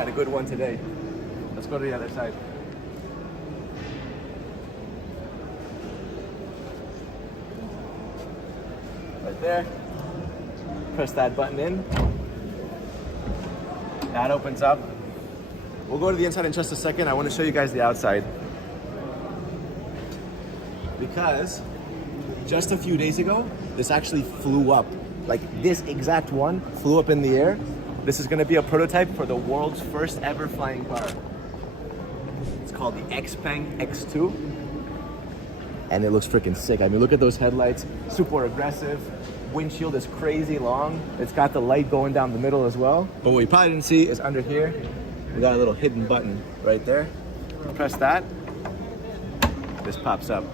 got a good one today. Let's go to the other side. Right there. Press that button in. That opens up. We'll go to the inside in just a second. I want to show you guys the outside. Because just a few days ago, this actually flew up. Like this exact one flew up in the air. This is going to be a prototype for the world's first ever flying car. It's called the XPeng X2. And it looks freaking sick. I mean, look at those headlights, super aggressive. Windshield is crazy long. It's got the light going down the middle as well. But what you probably didn't see is under here, we got a little hidden button right there. Press that, this pops up.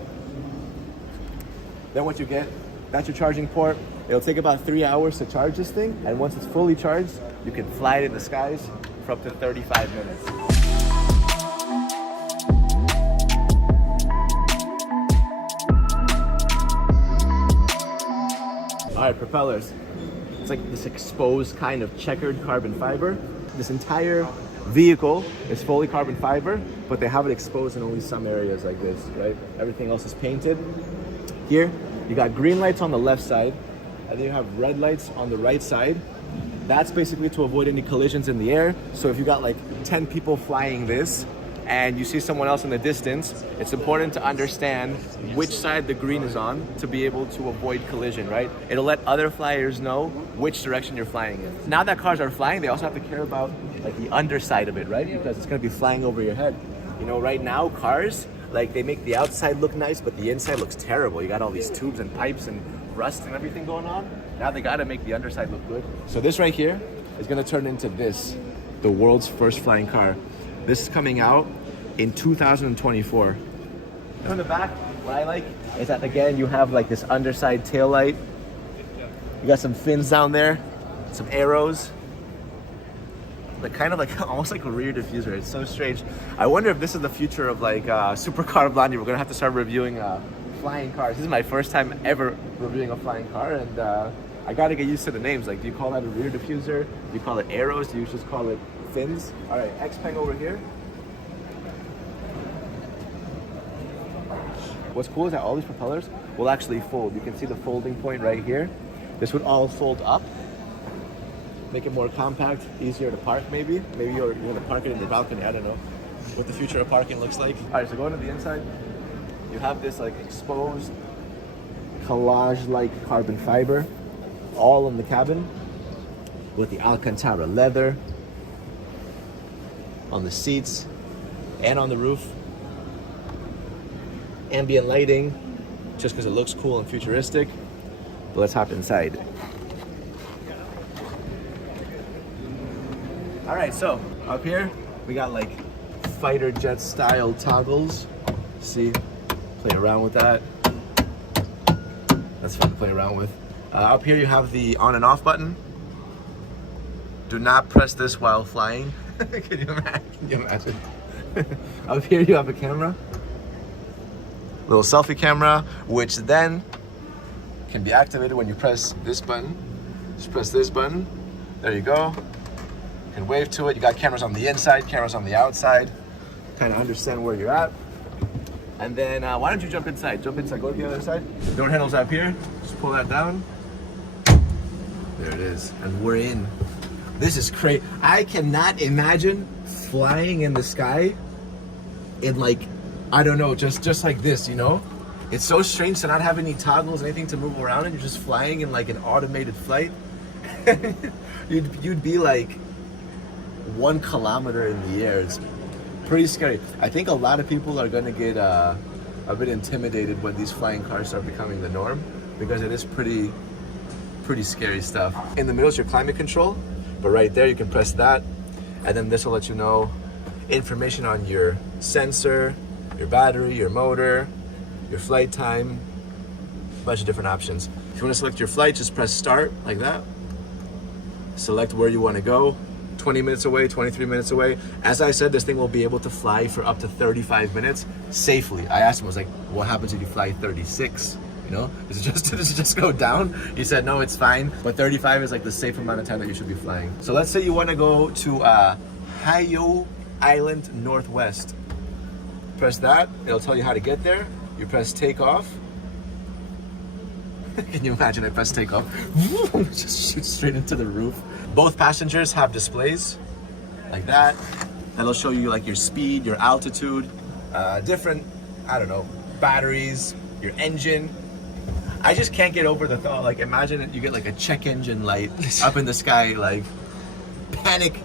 Then what you get, that's your charging port. It'll take about 3 hours to charge this thing. And once it's fully charged, you can fly it in the skies for up to 35 minutes. All right, propellers. It's like this exposed kind of checkered carbon fiber. This entire vehicle is fully carbon fiber, but they have it exposed in only some areas like this, right? Everything else is painted. Here, you got green lights on the left side, and then you have red lights on the right side. That's basically to avoid any collisions in the air. So if you got like 10 people flying this, and you see someone else in the distance, it's important to understand which side the green is on to be able to avoid collision, right? It'll let other flyers know which direction you're flying in. Now that cars are flying, they also have to care about like the underside of it, right? Because it's gonna be flying over your head. You know, right now, cars, like they make the outside look nice, but the inside looks terrible. You got all these tubes and pipes and rust and everything going on. Now they gotta make the underside look good. So this right here is gonna turn into this, the world's first flying car. This is coming out in 2024. And on the back, what I like is that again, you have like this underside tail light. You got some fins down there, some arrows. Like kind of like almost like a rear diffuser. It's so strange. I wonder if this is the future of like Supercar Blondie. We're gonna have to start reviewing flying cars. This is my first time ever reviewing a flying car, and I gotta get used to the names. Like, do you call that a rear diffuser? Do you call it arrows? Do you just call it fins? All right, XPeng over here. What's cool is that all these propellers will actually fold. You can see the folding point right here. This would all fold up, make it more compact, easier to park maybe. Maybe you're gonna park it in your balcony, I don't know what the future of parking looks like. All right, so going to the inside, you have this like exposed collage-like carbon fiber all in the cabin with the Alcantara leather on the seats and on the roof. Ambient lighting, just because it looks cool and futuristic. But let's hop inside. All right, so up here we got like fighter jet style toggles. See, play around with that. That's fun to play around with. Up here you have the on and off button. Do not press this while flying. Can you imagine? Up here you have a camera. Little selfie camera, which then can be activated when you press this button. Just press this button. There you go. You can wave to it. You got cameras on the inside, cameras on the outside. Kind of understand where you're at. And then why don't you jump inside? Jump inside, go to the other side. The door handle's up here. Just pull that down. There it is. And we're in. This is crazy. I cannot imagine flying in the sky in like, I don't know, just like this, you know? It's so strange to not have any toggles, anything to move around, and you're just flying in like an automated flight. you'd be like 1 kilometer in the air. It's pretty scary. I think a lot of people are gonna get a bit intimidated when these flying cars start becoming the norm, because it is pretty scary stuff. In the middle is your climate control, but right there you can press that, and then this will let you know information on your sensor, your battery, your motor, your flight time, a bunch of different options. If you want to select your flight, just press start like that. Select where you want to go. 20 minutes away, 23 minutes away. As I said, this thing will be able to fly for up to 35 minutes safely. I asked him, I was like, what happens if you fly 36? You know, does it just go down? He said, no, it's fine. But 35 is like the safe amount of time that you should be flying. So let's say you want to go to Ohio Island Northwest. Press that, it'll tell you how to get there. You press takeoff. Can you imagine I press takeoff? Just shoot straight into the roof. Both passengers have displays like that. That'll show you like your speed, your altitude, different, I don't know, batteries, your engine. I just can't get over the thought, like imagine it, you get like a check engine light up in the sky, like panic,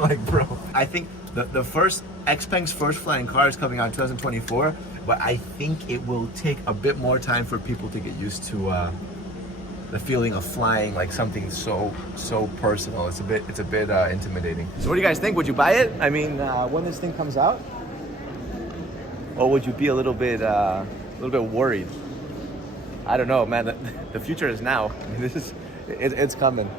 like bro. I think the first, XPeng's first flying car is coming out in 2024, but I think it will take a bit more time for people to get used to the feeling of flying like something so personal. It's a bit intimidating. So what do you guys think? Would you buy it? I mean, when this thing comes out, or would you be a little bit worried? I don't know, man. The future is now. I mean, it's coming.